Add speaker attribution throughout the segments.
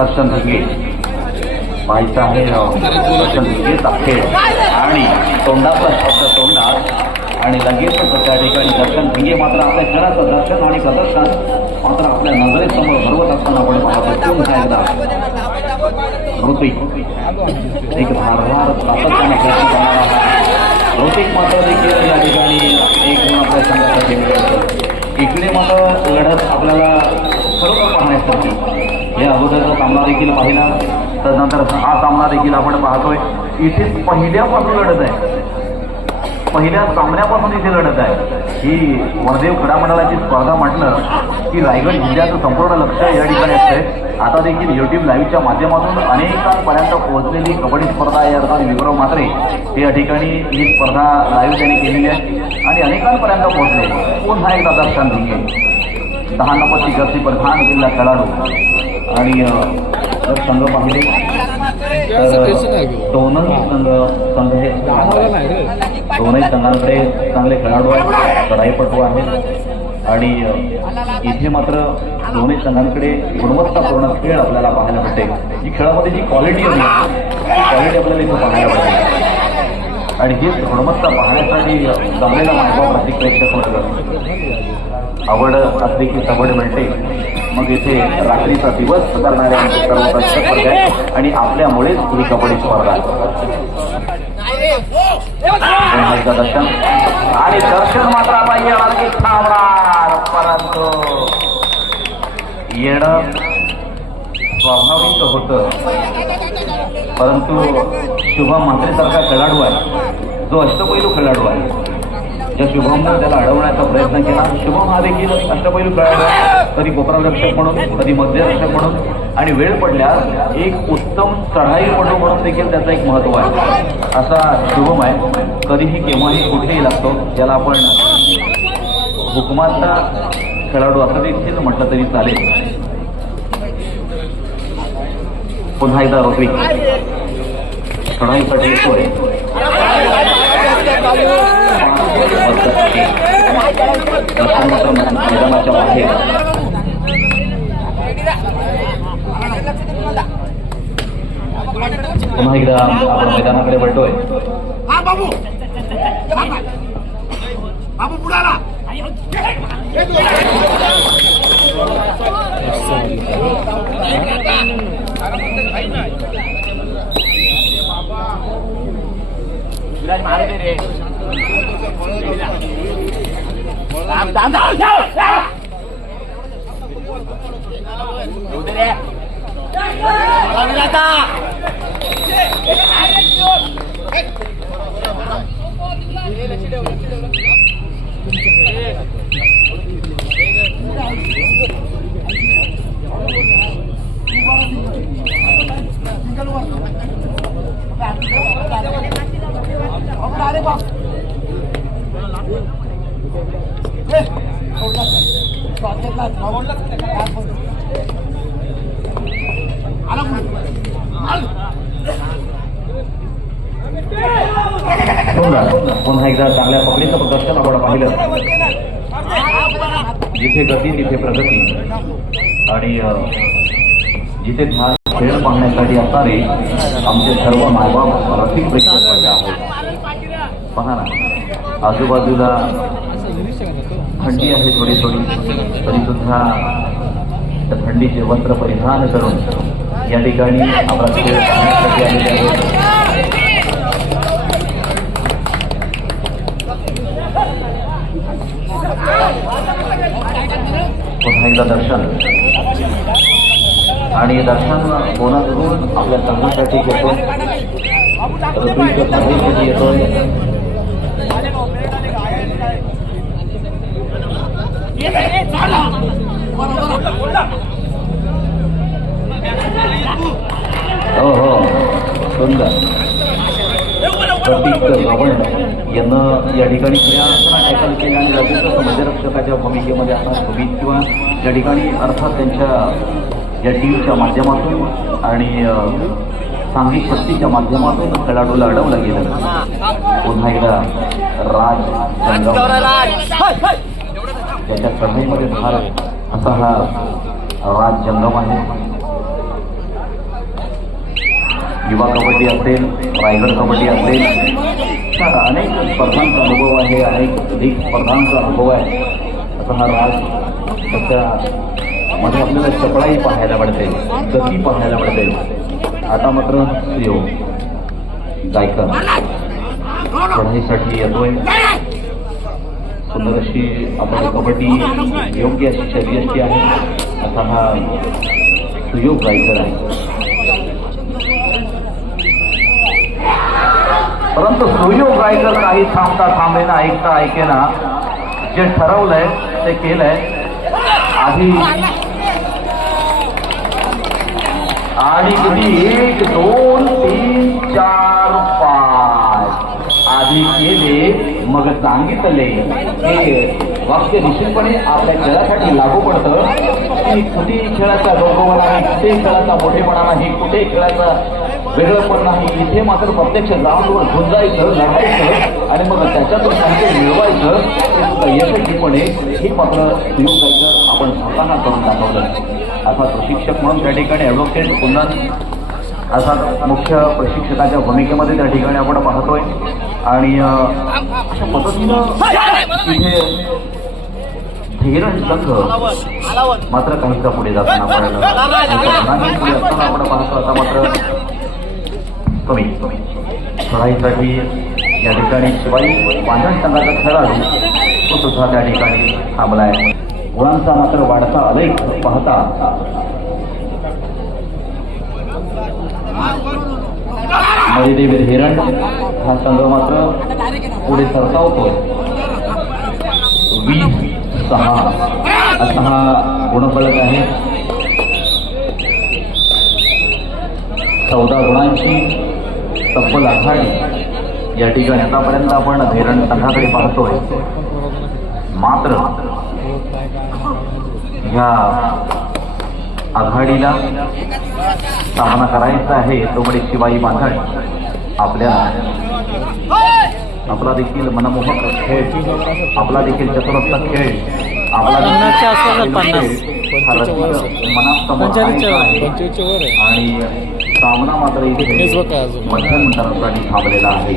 Speaker 1: दर्शन भिगे पाहायचं आहे अं, दर्शन भिगेचा खेळ आणि तोंडाचा शब्द तोंडात. आणि लगेचच त्या ठिकाणी दर्शन. भिगे मात्र आपल्या घराचं दर्शन आणि प्रदर्शन मात्र आपल्या नजरेसमोर भरवत असताना आपण पाहतो. पुन्हा एकदा ऋतिक. एक भारभार सातत्याने प्रयत्न करणारा हा ऋतिक मात्र देखील या ठिकाणी एक गुण आपल्या संघासाठी मिळतो इकडे मात्र लढत आपल्याला सर्व पाहण्यासाठी या अगोदरचा सामना देखील पाहिला त्यानंतर हा सामना देखील आपण पाहतोय. इथे पहिल्यापासून लढत आहे. पहिल्या सामन्यापासून इथे लढत आहे. ही वरदेव क्रीडा मंडळाची स्पर्धा म्हटलं की रायगड जिल्ह्याचं संपूर्ण लक्ष या ठिकाणी असते आता देखील युट्यूब लाईव्हच्या माध्यमातून अनेकांपर्यंत पोहोचलेली कबड्डी स्पर्धा या अर्थात विक्रम मात्रे हे या ठिकाणी ही स्पर्धा लाईव्ह त्यांनी केलेली आहे. आणि अनेकांपर्यंत पोहोचले. पुन्हा एकदा दर्शन दिले दहा नंबरची गर्दी प्रधान जिल्हा खेळाडू. आणि जर संघ पाहिले तर दोनच संघ संघ हे दोनही संघांकडे चांगले खेळाडू आहेत लढाईपटू आहेत. आणि इथे मात्र दोन्ही संघांकडे गुणवत्तापूर्ण खेळ आपल्याला पाहायला मिळते ही खेळामध्ये जी क्वालिटी आहे क्वालिटी आपल्याला इथे पाहायला मिळते आणि हीच गुणवत्ता पाहण्यासाठी जमलेला मानवा प्रत्येक प्रेक्षक वर्ग आवड असली की सवड मिळते. मग इथे रात्रीचा दिवस सुधारणाऱ्या सर्व प्रेक्षक वर्ग आणि आपल्यामुळेच ही कबड्डी स्पर्धा दर्शन. आणि दर्शन मात्र आता येणार की थांबणार. परंतु येणं स्वाभाविक होतं. परंतु शुभम मंत्रीसारखा खेळाडू आहे. जो अष्टपैलू खेळाडू आहे. त्या शुभमनं त्याला अडवण्याचा प्रयत्न केला. शुभम हा देखील अष्टपैलू खेळाडू कधी कोपरारक्षक म्हणून कधी मध्यरक्षक म्हणून. आणि वेळ पडल्यास एक उत्तम चढाईपटू म्हणून देखील त्याचं एक महत्त्व आहे. असा शुभम आहे. कधीही केव्हाही कुठेही लागतो ज्याला आपण हुकमाचा खेळाडू असं देखील म्हटलं तरी चालेल. पुन्हा एकदा ऋत्विक चढाईसाठी येतोय. मैदानाच्या बाहेर पुन्हा एकदा आपण मैदानाकडे वळतोय
Speaker 2: हा बाबू बाबू बुडाला अरे बाप आला
Speaker 1: सुंदर हो पुन्हा एकदा चांगल्या पकडीचं प्रदर्शन आपण पाहिलं. जिथे गती तिथे प्रगती. आणि जिथे ध्यान खेळ पाहण्यासाठी असणारे आमचे सर्व मायबाप रसिक प्रेक्षक वर्ग पहा ना. आजूबाजूला थंडी आहे थोडी थोडी तरी सुद्धा त्या थंडीचे वस्त्र परिधान करून या ठिकाणी आपला आलेले आहेत. पुन्हा एकदा दर्शन. आणि दर्शन कोणाकडून? आपल्या संघासाठी घेतो तर संघासाठी येतोय? हो हो सुंदर प्रतीक गवंड यांना या ठिकाणी खऱ्या केलं आणि मध्यरक्षकाच्या भूमिकेमध्ये असणार भूमिक किंवा या ठिकाणी अर्थात त्यांच्या या टीमच्या माध्यमातून आणि सांघिक शक्तीच्या माध्यमातून खेळाडूला अडवलं गेलं पुन्हा एकदा राज. जंगम त्याच्या चढाईमध्ये भारत असा हा राज जंगम आहे. युवा कबड्डी असेल रायगड कबड्डी असेल तर अनेक स्पर्धांचा अनुभव आहे अनेक अधिक स्पर्धांचा अनुभव आहे. असा हा राज त्याच्या मध्ये आपल्याला चपळाई पाहायला मिळते गती पाहायला मिळते. आता मात्र येऊ गायकर चढाईसाठी येतोय. सुंदर अशी आपण कबड्डी योग्य अशी शर्यती आहे. असा हा सुयोग गायकर आहे. परंतु सुयोग रायकर काही थांबता थांबेना ऐकता ऐकेना जे ठरवलंय ते केलंय. आधी आणि किती? एक दोन तीन चार पाच. आधी केले मग सांगितले हे वाक्य निश्चितपणे आपल्या खेळासाठी लागू पडतं. की कुठेही खेळाचा गौरव नाही कुठेही खेळाचा मोठेपणा नाही कुठेही खेळाचा वेगळंपण नाही इथे मात्र प्रत्यक्ष जाऊन झुंजायचं लढायचं आणि मग त्याच्यातून काहीतरी मिळवायचं ते सुद्धा यशस्वीपणे हे मात्र घेऊन जायचं आपण स्वतः करून दाखवलं. असा प्रशिक्षक म्हणून त्या ठिकाणी ॲडव्होकेट पुन्हा असा मुख्य प्रशिक्षकाच्या भूमिकेमध्ये त्या ठिकाणी आपण पाहतोय. आणि अशा पद्धतीनं तिथे धीरण संघ मात्र काहीसा पुढे जाताना आपल्याला पुढे असताना आपण पाहतो आता मात्र कमी चढाईसाठी या ठिकाणी शिवाई पांढर संघाचा खेळाडू तो सुद्धा त्या ठिकाणी थांबला आहे गुणांचा मात्र वाढता अलेख पाहता मरिदेवी हिरण। हा संघ मात्र पुढे सरसावतोय वीस सहा। असा हा गुणफलक आहे चौदा गुणांची तब्बल आघाडी। या ठिकाणी आतापर्यंत आपण हिरण संघाकडे पाहतोय. मात्र ह्या आघाडीला सामना करायचा आहे तो म्हणजे शिवाई बांधण आपल्या आपला देखील मनमोहक खेळ आपला देखील चतुरस्र खेळ आपला
Speaker 3: पन्नासच्या आसपास आहे, पन्नास.
Speaker 1: खेळ हा रसिक मनासमोर
Speaker 3: पंचेचाळीसच्या वर
Speaker 1: आहे.
Speaker 3: पंचवीसच्या वर आहे
Speaker 1: आणि सामना मात्र
Speaker 3: फिटनेस
Speaker 1: इथे
Speaker 3: होत आहे अजून.
Speaker 1: मध्यंतरासाठी थांबलेला आहे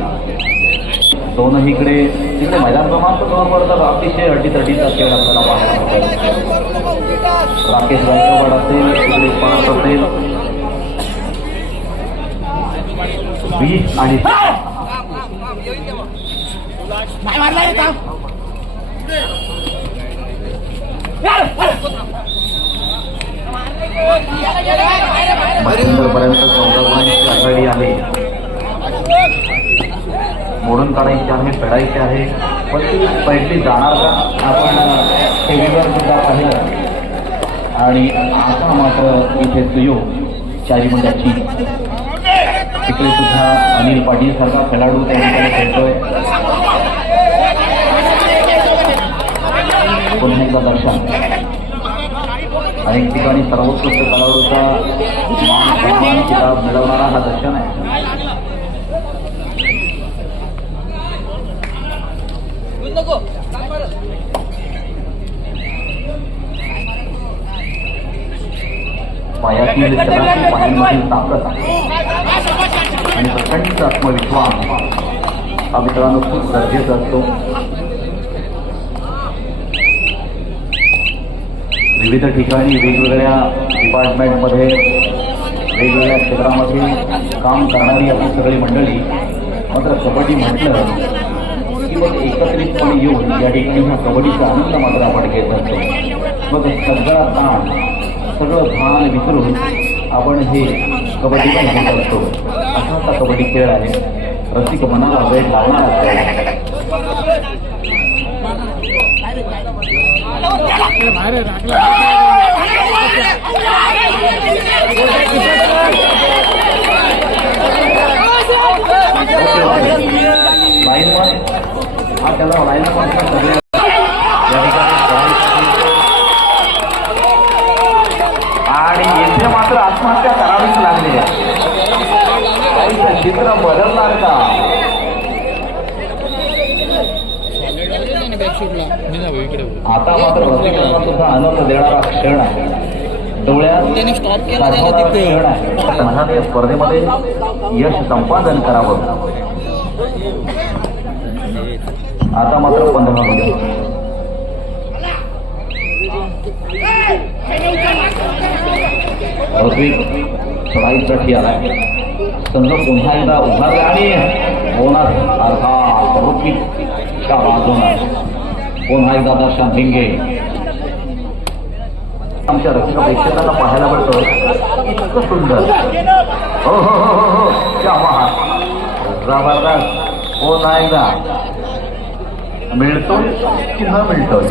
Speaker 1: दोनही इकडे तिकडे मैदान क्रमांक दोनवर तर अतिशय अटीतटीचा खेळ आपल्याला पाहायला मिळतो राकेश गायकवाड असेल इकडे परत असेल वीस आणि
Speaker 2: नाही मारला येता
Speaker 1: मध्यंतरपर्यंत चौदा गुणांची आघाडी आहे. मोडून काढायची आहे फेडायची आहे. पण ती पडली जाणार का? आपण टीव्हीवर सुद्धा पाहिलं. आणि आता मात्र इथे सुयोग चारी मुंडाची तिकडे सुद्धा अनिल पाटील सारखा खेळाडू त्या ठिकाणी खेळतोय. पुन्हा एकदा दर्शन. अनेक ठिकाणी सर्वोत्कृष्ट खेळाडूचा मान सन्मान किताब मिळवणारा हा दर्शन आहे. पायातील चलाची पायांमधील ताकद आहे. आणि प्रचंड आत्मविश्वास. हा मित्रांनो खूप गरजेचा असतो. विविध ठिकाणी वेगवेगळ्या डिपार्टमेंटमध्ये वेगवेगळ्या क्षेत्रामध्ये काम करणारी आपली सगळी मंडळी मात्र कबड्डी म्हटलं की मग एकत्रितपणे येऊन या ठिकाणी हा कबड्डीचा आनंद मात्र आपण घेत असतो. मग सगळा ताण सगळं भान विसरून आपण हे कबड्डीला घेत असतो असा हा कबड्डी खेळ आहे. रसिक मनाला वेळ लावणारा लाईन हा त्याला लाईन सगळ्या या ठिकाणी खेळायसाठी आणि येथे मात्र आत्महत्या करावीच लागली चित्र बदलणार का. आता मात्र सुद्धा आनंद देणारा क्षण आहे डोळ्यात. क्षण या स्पर्धेमध्ये यश संपादन करावं आता मात्र पंधरा मिनिट ऋत्विक चढाईसाठी आलाय समजा पुन्हा एकदा उभारला आणि बोनस अर्थात ऋत्विकच्या बाजूनं पुन्हा एकदा दर्शन भिंगे आमच्या रक्षक प्रेक्षकांना पाहायला हो, हो, हो. मिळतं इतकं सुंदर. हो हो हो. हो हो क्या बात जबरदस्त पुन्हा एकदा मिळतोय की न मिळतोय.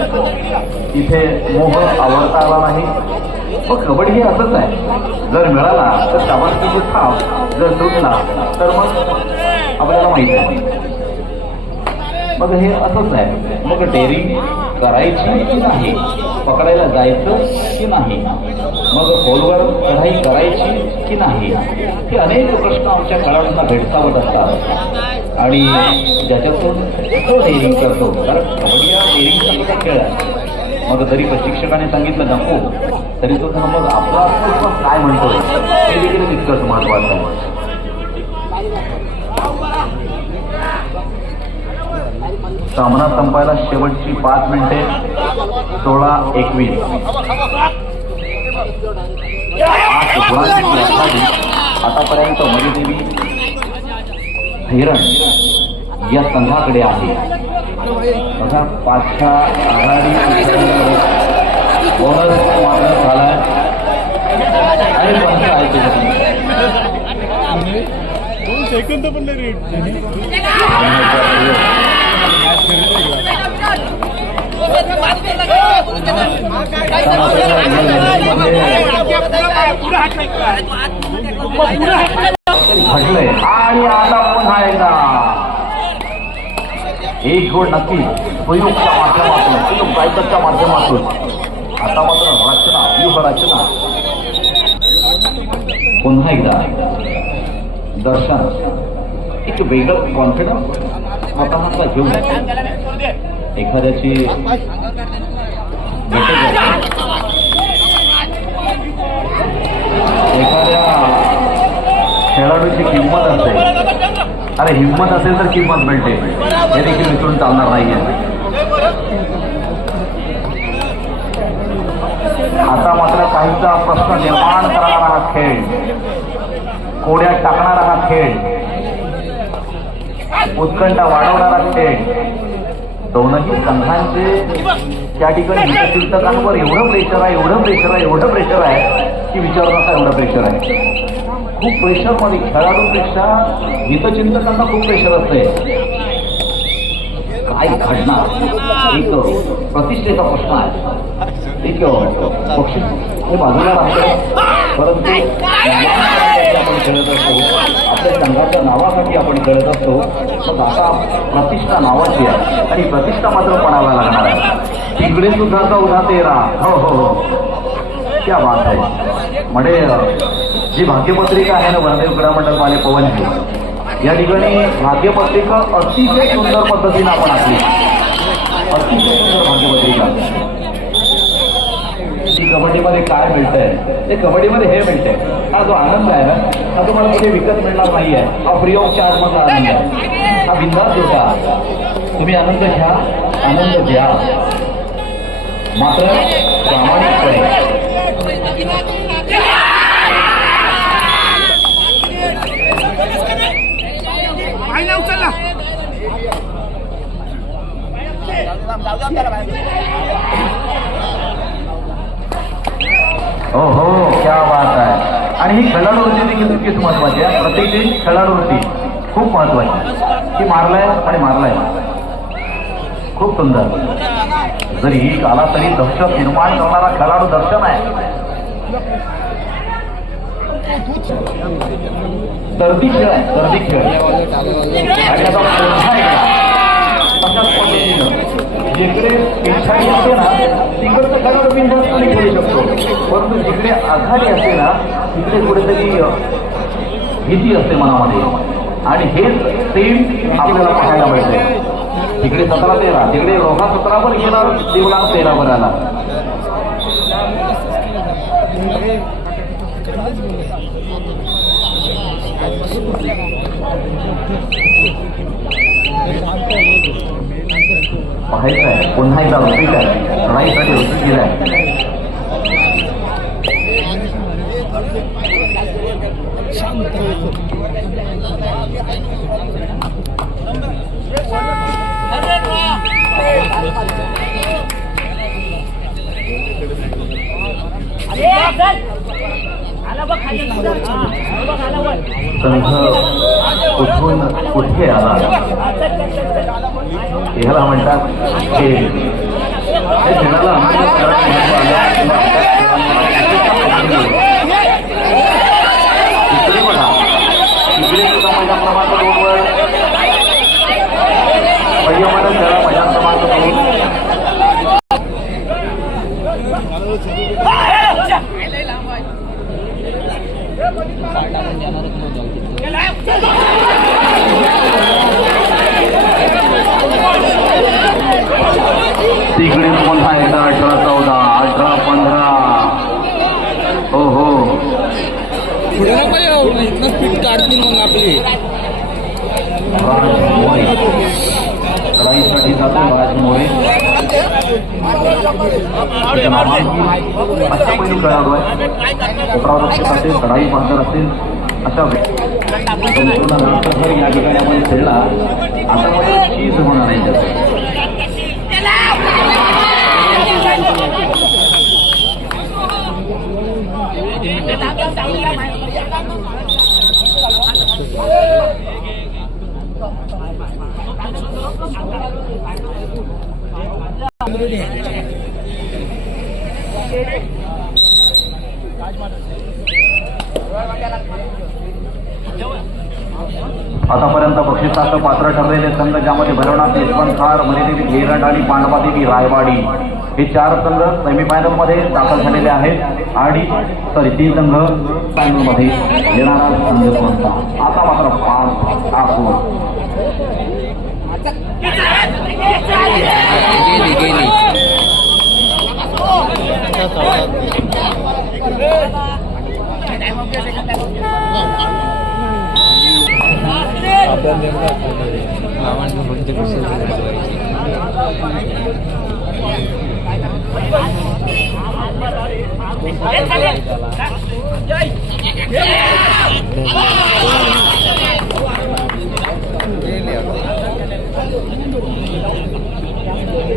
Speaker 1: इथे मोह आवडता आला नाही. मग कबड्डी हे असंच आहे. जर मिळाला तर शाबासकीची थाप जर सुटला तर मग आपल्याला माहीत आहे मग हे असंच आहे. मग डेअरिंग करायची की नाही? पकडायला जायचं की नाही? मग खोलवर चढाई करायची की नाही? हे अनेक प्रश्न आमच्या खेळाडूंना भेडसावत असतात. आणि ज्याच्यातून तो डेअरिंग करतो. कारण कबड्डी हा डेअरिंगचा खेळ आहे. मग तरी प्रशिक्षकाने सांगितलं नको. तरी तो मग आपला काय म्हणतोय? हे देखील तितकंच महत्वाचं आहे. सामना संपायला शेवटची पाच मिनिटे सोळा एकवीस. आतापर्यंत मरीदेवी हिरण या संघाकडे आहे. बघा पाचच्या आघाडी बोनस मात्र झाला आणि पंच आहे
Speaker 2: पण
Speaker 1: घडलंय आणि आता एक गोड नक्की उपयुक्तच्या माध्यमातून उपयुक्त गायकाच्या माध्यमातून आता मात्र रचना व्यूह रचना पुन्हा एकदा दर्शन एक वेगळं कॉन्फिडन्स स्वतःचा घेऊन एखाद्याची भेट एखाद्या खेळाडूची किंमत असेल अरे हिंमत असेल तर किंमत मिळते हे देखील विसरून चालणार नाहीये. आता मात्र काहीचा प्रश्न निर्माण करणारा हा खेळ. कोड्यात टाकणारा हा खेळ. उत्कंठा वाढवणारा खेळ. दोनही संघांचे त्या ठिकाणी हितचिंतकांवर एवढं प्रेशर आहे एवढं प्रेशर आहे एवढं प्रेशर आहे की विचारू नका एवढं प्रेशर आहे. खूप प्रेशरमध्ये खेळाडूंपेक्षा हितचिंतकांना खूप प्रेशर असते काय घडणार? एक प्रतिष्ठेचा प्रश्न आहे. एक बक्षीस हे बाजूला राहतं परंतु आपण खेळत असतो. आपल्या संघाच्या नावासाठी आपण खेळत असतो. मग आता प्रतिष्ठा नावाची आहे. आणि प्रतिष्ठा मात्र पणाला लागणार आहे. तिकडे सुद्धा चौदा तेरा. हो हो हो. क्या बात आहे. म्हणजे जी भाग्यपत्रिका आहे ना वनदेव क्रीडा मंडळ पवन आहे. या ठिकाणी भाग्यपत्रिका अतिशय सुंदर पद्धतीने आपण आखली. अतिशय सुंदर भाग्यपत्रिका. कबड्डीमध्ये काय मिळतंय? ते कबड्डीमध्ये हे मिळतंय. हा जो आनंद आहे ना हा तुम्हाला कुठे विकत मिळणार नाहीये. हा फ्री ऑफ चार्ज मधला आनंद आहे. हा बिंदास होता तुम्ही आनंद घ्या आनंद द्या. मात्र प्रामाणिकपणे. हो हो क्या बात आहे. आणि ही खेळाडू वृत्ती देखील तितकीच महत्वाची आहे. प्रत्येक खेळाडू वृत्ती खूप महत्वाची की मारलाय आणि मारलाय. खूप सुंदर. जरी ही आला तरी दहशत निर्माण करणारा खेळाडू दर्शन आहे. सर्दी खेळ आहे सर्दी खेळ. आणि आता जिकडे पिछाडी असते ना तिकडचं खेळाडू बिनधास्तपणे खेळू शकतो. परंतु जिकडे आघाडी असते ना तिकडे कुठेतरी भीती असते मनामध्ये. आणि हेच सेम आपल्याला पाहायला मिळते तिकडे सतरा तेरा तिकडे रोहा सतरावर गेला देवला तेरावर आला पाहायचं आहे पुन्हा एकदा रुपीट आहे लढाईसाठी रुपीट दिलाय संघ कुठून कुठे आला ह्याला म्हणतात खेळ हे खेळाला अंतर्गत करत महत्त्व आलं किंवा इकडे बघा इकडे सुद्धा मैदान क्रमांक दोन वर पहिल्यामध्ये खेळा मैदान क्रमांक दोन तिकडे पुन्हा एकदा अठरा चौदा अठरा पंधरा. हो हो.
Speaker 3: पुढे इथनं स्पीड काढतील मग आपली.
Speaker 1: लढाईसाठी जातो राज मोरे त्याचं असेल लढाई अशा संपूर्ण राष्ट्रभर या ठिकाणी आपण खेळला आता मध्ये चीज होणार आहे त्याचं आतापर्यंत बक्षिसाचं पात्र ठरलेले संघ ज्यामध्ये भरवणार यशवंत खार घेरंड आणि पांडवादेवी रायवाडी. हे चार संघ सेमीफायनलमध्ये दाखल झालेले आहेत आणि सॉरी तीन संघ फायनलमध्ये येणार संघ कोणता? आता मात्र पाच आखून
Speaker 3: गेली गेली. lawan begitu besar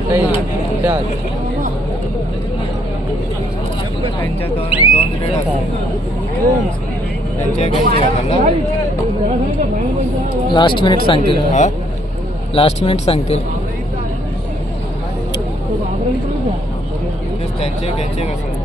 Speaker 3: Hey, Dad.
Speaker 2: त्यांच्या दोन दोन रेड त्यांच्या त्यांच्या
Speaker 4: लास्ट मिनिट सांगतील. लास्ट मिनिट सांगतील.
Speaker 2: त्यांचे त्यांचे कसं